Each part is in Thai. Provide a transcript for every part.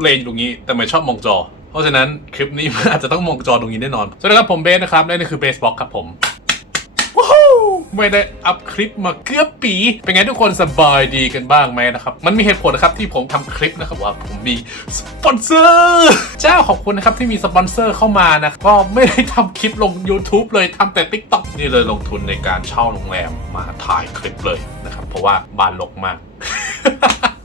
เลนอยู่ตรงนี้แต่ไม่ชอบมองจอ เพราะฉะนั้นคลิปนี้อาจจะต้องมองจอตรงนี้แน่นอน สวัสดีครับผมเบสนะครับและนี่คือเบสบ็อกครับผมว้าวไม่ได้อัพคลิปมาเกือบปี เป็นไงทุกคนสบายดีกันบ้างไหมนะครับ มันมีเหตุผลนะครับที่ผมทำคลิปนะครับว่าผมมีสปอนเซอร์เจ้าขอบคุณนะครับที่มีสปอนเซอร์เข้ามานะก็ไม่ได้ทำคลิปลง YouTube เลยทำแต่ TikTok นี่เลยลงทุนในการเช่าโรงแรมมาถ่ายคลิปเลยนะครับ เพราะว่าบ้านรกมาก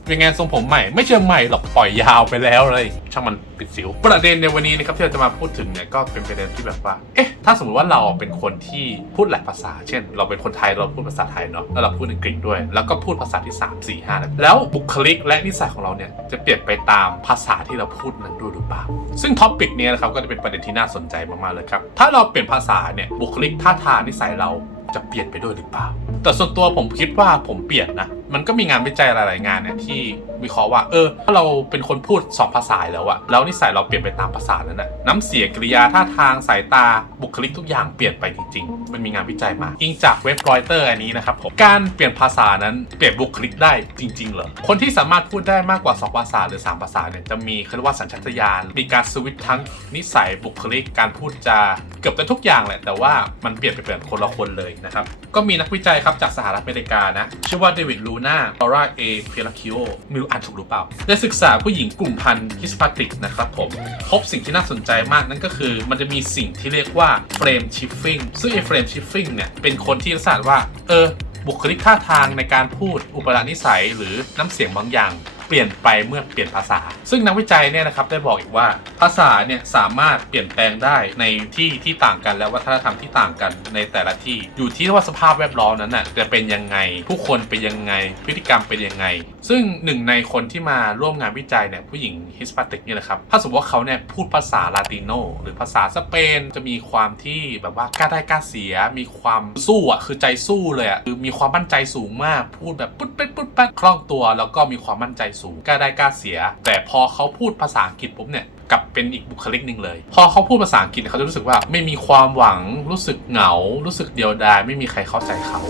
เป็นไงทรงผมใหม่ไม่เชิงใหม่หรอกปล่อยยาวไปแล้วเลยช่างมันปิดสิว ประเด็นในวันนี้นะครับที่เราจะมาพูดถึงเนี่ยก็เป็นประเด็นที่แบบว่า เอ๊ะ ถ้าสมมติว่าเราเป็นคนที่พูดหลายภาษา เช่น เราเป็นคนไทยเราพูดภาษาไทยเนาะแล้วเราพูดอังกฤษด้วย แล้วก็พูดภาษาที่ 3 4 5แล้วบุคลิกและนิสัยของเราเนี่ยจะเปลี่ยนไปตามภาษาที่เราพูดนั้นด้วยหรือเปล่าซึ่งท็อปิกนี้นะครับก็จะเป็นประเด็นที่น่าสนใจมากๆเลยครับถ้าเราเปลี่ยนภาษาเนี่ยบุคลิกท่าทางนิสัยเราจะเปลี่ยนไปด้วยหรือเปล่า แต่ส่วนตัวผมคิดว่าผมเปลี่ยนนะ มันก็มีงานวิจัยหลาย ๆ งานเนี่ยที่วิเคราะห์ว่า เออถ้าเราเป็นคนพูด2ภาษาแล้วอะแล้วนิสัยเราเปลี่ยนไปตามภาษานั้นนะน้ำเสียงกริยาท่าทางสายตาบุคลิกทุกอย่างเปลี่ยนไปจริง ๆ มันมีงานวิจัยมาอิงจากเว็บรอยเตอร์อันนี้นะครับผมการเปลี่ยนภาษานั้นเปลี่ยนบุคลิกได้จริง ๆ เหรอคนที่สามารถพูดได้มากกว่า 2 ภาษาหรือ 3 ภาษาเนี่ยจะมีเขาเรียกว่าสัญชาตญาณมีการสวิตช์ทั้งนิสัยบุคลิกการพูดจาเกือบจะทุกอย่างแหละแต่ว่ามันเปลี่ยนไปเป็นคนละคนเลยนะครับก็มีนักวิจัยครับจากสหรัฐอเมริกานะชื่อว่าเดวิดลูน่าลอร่าเอเพลาคิโอไม่รู้อ่านถูกหรือเปล่า ได้ศึกษาผู้หญิงกลุ่มพันธุ์ฮิสปาติกนะครับผม พบสิ่งที่น่าสนใจมากนั่นก็คือ มันจะมีสิ่งที่เรียกว่าเฟรมชิฟฟิ้งซึ่งไอ้เฟรมชิฟฟิ้งเนี่ย เป็นคนที่รักษาว่า เออ บุคลิกท่าทางในการพูดอุปนิสัยหรือน้ำเสียงบางอย่าง เปลี่ยนไปเมื่อเปลี่ยนภาษา ซึ่งนักวิจัยเนี่ยนะครับได้บอกอีกว่าภาษาเนี่ยสามารถเปลี่ยนแปลงได้ในที่ที่ต่างกันและวัฒนธรรมที่ต่างกันในแต่ละที่อยู่ที่ว่าสภาพแวดล้อมนั้นน่ะจะเป็นยังไง ผู้คนเป็นยังไงพฤติกรรมเป็นยังไง ซึ่งหนึ่งในคนที่มาร่วมงานวิจัยเนี่ยผู้หญิงฮิสปาติกเนี่ยแหละครับ ถ้าสมมติว่าเขาเนี่ยพูดภาษาลาติโนหรือภาษาสเปนจะมีความที่แบบว่ากล้าได้กล้าเสีย มีความสู้อะคือใจสู้เลยอะคือมีความมั่นใจสูงมากพูดแบบปุ๊ดเป๊ดปุ๊ดแป๊ดคล่องตัว แล้วก็มีความมั่นใจสูงกล้าได้กล้าเสีย แต่พอเขาพูดภาษาอังกฤษปุ๊บเนี่ยกลับเป็นอีกบุคลิกหนึ่งเลย พอเขาพูดภาษาอังกฤษเขาจะรู้สึกว่าไม่มีความหวังรู้สึกเหงา รู้สึกเดียวดายไม่มีใครเข้าใจเขา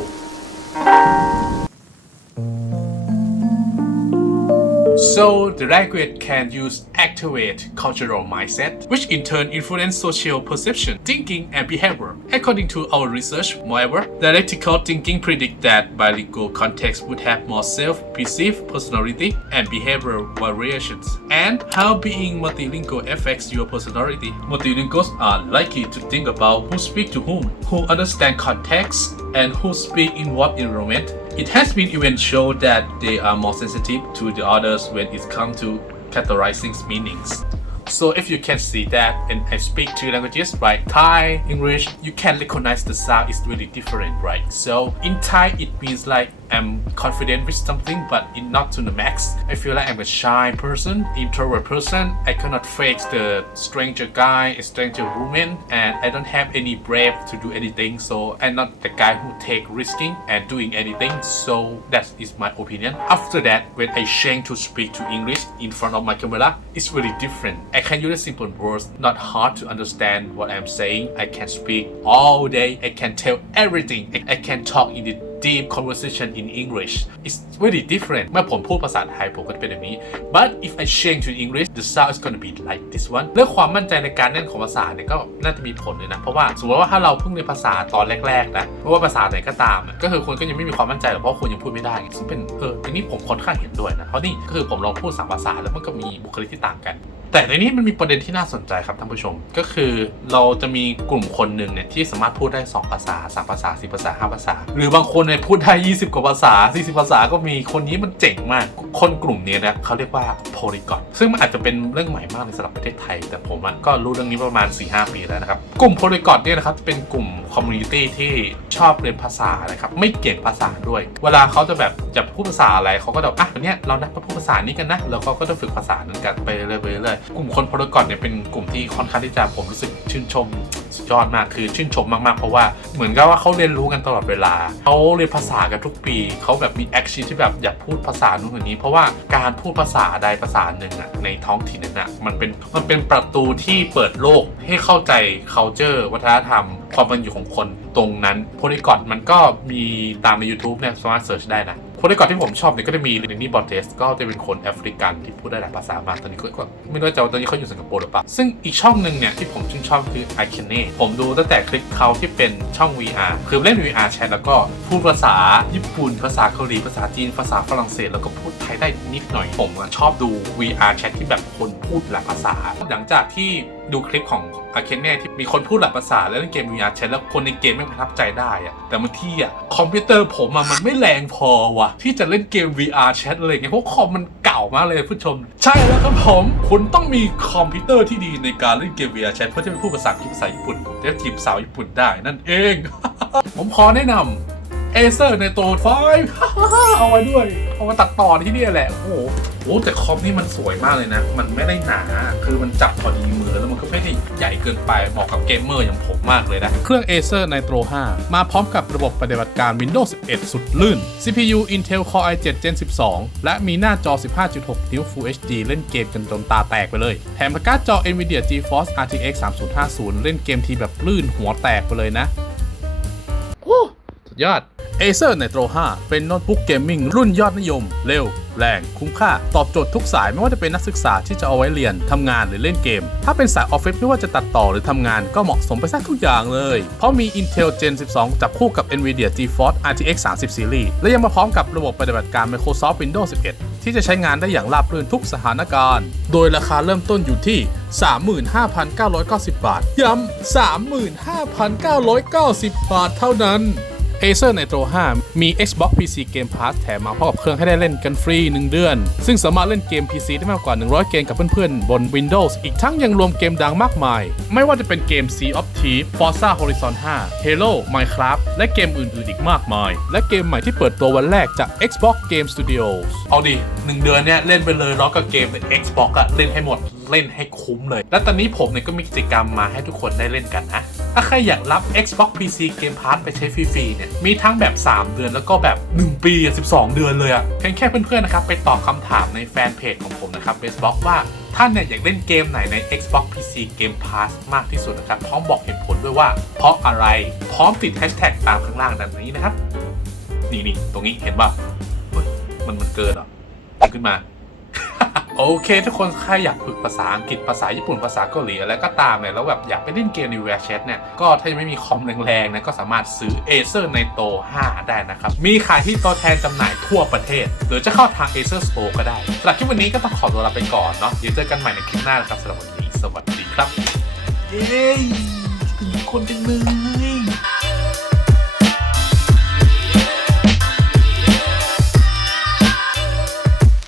So the language can use activate cultural mindset, which in turn influence social perception, thinking, and behavior. According to our research, moreover, dialectical thinking predict that bilingual context would have more self-perceived personality and behavioral variations, and how being multilingual affects your personality. Multilinguals are likely to think about who speak to whom, who understand context, and who speak in what environment. It has been even shown that they are more sensitive to the others when it comes to categorizing meanings. So if you can see that and I speak three languages, right? Thai, English, you can recognize the sound is really different, right? So in Thai, it means like I'm confident with something, but in not to the max. I feel like I'm a shy person, introvert person. I cannot face the stranger guy, a stranger woman, and I don't have any brave to do anything. So I'm not the guy who take risking and doing anything. So that is my opinion. After that, when I change to speak to English in front of my camera, it's really different. I can use simple words, not hard to understand what I'm saying. I can speak all day. I can tell everything. I, I can talk in the deep conversation in English. It's very different. เมื่อผมพูดภาษาไทยผมก็จะเป็นแบบนี้ but if I change to English the sound is gonna be like this one เรื่องความมั่นใจในการเล่นของภาษาเนี่ยก็น่าจะมีผลเลยนะ เพราะว่าสมมติว่าถ้าเราเพิ่งเรียนภาษาตอนแรกๆนะไม่ว่าภาษาไหนก็ตาม ก็คือคุณก็ยังไม่มีความมั่นใจหรอกเพราะคุณยังพูดไม่ได้ซึ่งเป็นเออทีนี้ผมค่อนข้างเห็นด้วยนะเพราะนี่ก็คือผมลองพูดสามภาษาแล้วมันก็มีบุคลิกที่ต่างกัน แต่ในนี้มันมีประเด็นที่น่าสนใจครับท่านผู้ชม ก็คือเราจะมีกลุ่มคนหนึ่งเนี่ยที่สามารถพูดได้ 2 ภาษา 3 ภาษา4ภาษา 5 ภาษา หรือบางคนเนี่ยพูดได้ 20 กว่าภาษา 40 ภาษาก็มีคนนี้มันเจ๋งมาก คนกลุ่มนี้นะเขาเรียกว่าโพลีกอนซึ่งมันอาจจะเป็นเรื่องใหม่มากในสำหรับประเทศไทย แต่ผมก็รู้เรื่องนี้ประมาณ 4-5 ปีแล้วนะครับกลุ่มโพลีกอนเนี่ยนะครับเป็นกลุ่มคอมมูนิตี้ที่ชอบเรียนภาษานะครับไม่เก่งภาษาด้วย เวลาเขาจะแบบจะพูดภาษาอะไรเขาก็จะอะวันนี้เรานัดมาพูดภาษานี้กันนะแล้วเขาก็จะฝึกภาษานั้นกันไปเรื่อยกลุ่มคนโพลีกอนเนี่ยเป็นกลุ่มที่ค่อนข้างที่จะผมรู้สึกชื่นชมสุดยอดมากคือชื่นชมมากๆ เพราะว่าเหมือนกับว่าเขาเรียนรู้กันตลอดเวลาเขาเรียนภาษากันทุกปีเขาแบบมีแอคชั่นที่แบบอยากพูดภาษานู้นคนนี้ เพราะว่าการพูดภาษาใดภาษาหนึ่งอะในท้องถิ่นนั้นอะมันเป็นมันเป็นประตูที่เปิดโลกให้เข้าใจ culture วัฒนธรรม ความเป็นอยู่ของคนตรงนั้นโพลีกอนมันก็มีตามใน YouTube เนี่ยสามารถเสิร์ชได้นะ พวกในก่อนที่ผมชอบเนี่ยก็จะมีลินนี่บอเทสก็จะเป็นคนแอฟริกันที่พูดได้หลายภาษามากตอนนี้ก็ไม่รู้จะว่าตอนนี้เขาอยู่สิงคโปร์หรือเปล่า ซึ่งอีกช่องหนึ่งเนี่ยที่ผมชื่นชอบคือ i c a n e ผมดูตั้งแต่คลิปเขาที่เป็นช่อง VR คือเล่น VR แชทแล้วก็พูดภาษาญี่ปุ่น ภาษาเกาหลีภาษาจีน ภาษาฝรั่งเศส แล้วก็พูดไทยได้นิดหน่อยผมชอบดู VR แชทที่แบบคนพูดหลายภาษาหลังจากที่ ดูคลิปของอาเคนเน่ที่มีคนพูดหลายภาษาแล้วเล่นเกม VR แชทแล้วคนในเกมไม่ประทับใจได้อะแต่บางที่อะคอมพิวเตอร์ผมอะมันไม่แรงพอว่ะที่จะเล่นเกม VR แชทอะไรเงี้ยเพราะคอมมันเก่ามากเลยผู้ชม ใช่แล้วครับผมคุณต้องมีคอมพิวเตอร์ที่ดีในการเล่นเกม VR แชทเพื่อที่จะพูดภาษาอังกฤษภาษาญี่ปุ่นและจีบสาวญี่ปุ่นได้นั่นเอง ผมขอแนะนำ Acer ในตัวไฟเอาไว้ด้วย เอามาตัดต่อที่นี่แหละ โอ้โหโอ้แต่คอมนี่มันสวยมากเลยนะ มันไม่ได้หนา คือมันจับพอดีมือแล้วมันก็ไม่ได้ใหญ่เกินไป เหมาะกับเกมเมอร์อย่างผมมากเลยนะ เครื่อง Acer Nitro 5 มาพร้อมกับระบบปฏิบัติการ Windows 11 สุดลื่น CPU Intel Core i7 Gen 12 และมีหน้าจอ 15.6 นิ้ว Full HD เล่นเกมกันจนตาแตกไปเลย แถมการ์ดจอ Nvidia GeForce RTX 3050 เล่นเกมทีแบบลื่นหัวแตกไปเลยนะโอ้สุด ยอด Acer Nitro 5 เป็นโน้ตบุ๊กเกมมิ่งรุ่นยอดนิยม เร็ว แรง คุ้มค่า ตอบโจทย์ทุกสายไม่ว่าจะเป็นนักศึกษาที่จะเอาไว้เรียนทำงานหรือเล่นเกม ถ้าเป็นสายออฟฟิศไม่ว่าจะตัดต่อหรือทำงานก็เหมาะสมไปซะทุกอย่างเลย เพราะมี Intel Gen 12 จับคู่กับ Nvidia GeForce RTX 30 Series และยังมาพร้อมกับระบบปฏิบัติการ Microsoft Windows 11 ที่จะใช้งานได้อย่างราบรื่นทุกสถานการณ์ โดยราคาเริ่มต้นอยู่ที่ 35,990 บาท ย้ำ35,990 บาทเท่านั้น Acer Nitro 5 มี Xbox PC Game Pass แถมมาพร้อมกับเครื่องให้ได้เล่นกันฟรี 1 เดือน ซึ่งสามารถเล่นเกม PC ได้มากกว่า 100 เกมกับเพื่อนๆ บน Windows อีกทั้งยังรวมเกมดังมากมาย ไม่ว่าจะเป็นเกม Sea of Thieves Forza Horizon 5 Halo Minecraft และเกมอื่นๆ อีกมากมาย และเกมใหม่ที่เปิดตัววันแรกจาก Xbox Game Studios เอาดิ 1 เดือนเนี้ยเล่นไปเลยล็อกกับเกมใน Xbox อะเล่นให้หมดเล่นให้คุ้มเลย และตอนนี้ผมเนี่ยก็มีกิจกรรมมาให้ทุกคนได้เล่นกันนะ ถ้าใครอยากรับ Xbox PC Game Pass ไปใช้ฟรีๆเนี่ยมีทั้งแบบ 3 เดือนแล้วก็แบบ 1 ปี 12 เดือนเลยอะเพียงแค่เพื่อนๆนะครับไปตอบคำถามในแฟนเพจของผมนะครับ Xbox ว่าท่านเนี่ยอยากเล่นเกมไหนใน Xbox PC Game Pass มากที่สุดนะครับพร้อมบอกเหตุผลด้วยว่า เพราะอะไรพร้อมติดแฮชแท็กตามข้างล่างดังนี้นะครับ นี่นี่ตรงนี้เห็นป่ะมันมันเกินเหรอขึ้นมา โอเคทุกคนใครอยากฝึกภาษาอังกฤษภาษาญี่ปุ่นภาษาเกาหลีอะไรก็ตามเนี่ยแล้วแบบอยากไปเล่นเกมใน VR Chat เนี่ยก็ถ้ายังไม่มีคอมแรงๆนะก็สามารถซื้อ Acer Nitro 5ได้นะครับ มีขายที่ตัวแทนจำหน่ายทั่วประเทศ หรือจะเข้าทาง Acer Store ก็ได้สำหรับคลิปวันนี้ก็ต้องขอตัวลาไปก่อนเนาะเดี๋ยวเจอกันใหม่ในคลิปหน้านะครับสำหรับวันนี้ สวัสดีครับเย้คนจังเลย